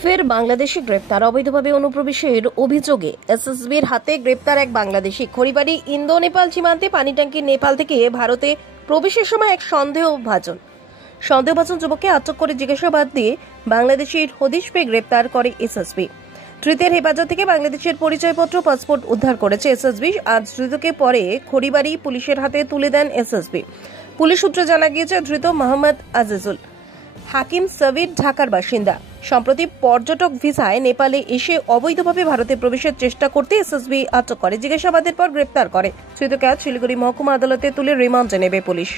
ফের বাংলাদেশি গ্রেপ্তার। অবৈধভাবে অনুপ্রবেশের অভিযোগে এসএসবির হাতে গ্রেপ্তার এক বাংলাদেশি। খড়িবাড়ি ইন্দো নেপাল সীমান্তে পানিট্যাঙ্কি নেপাল থেকে ভারতে প্রবেশের সময় এক সন্দেহভাজন যুবককে আটক করে জিজ্ঞাসাবাদ দিয়ে বাংলাদেশের হদিশ পেয়ে গ্রেপ্তার করে এসএসবি। ধৃতের হেফাজত থেকে বাংলাদেশের পরিচয়পত্র, পাসপোর্ট উদ্ধার করেছে এসএসবি। আজ ধৃতকে পরে খড়িবাড়ি পুলিশের হাতে তুলে দেন এসএসবি। পুলিশ সূত্রে জানা গিয়েছে, ধৃত মোহাম্মদ আজিজুল হাকিম সাবির ঢাকার বাসিন্দা। সম্প্রতি পর্যটক ভিসায় নেপালে এসে অবৈধভাবে ভারতে প্রবেশের চেষ্টা করতে এসএসবি আটক করে। জিজ্ঞাসাবাদের পর গ্রেপ্তার করে। ধৃতকে আজ শিলিগুড়ি মহকুমা আদালতে তুলে রিমান্ডে নেবে পুলিশ।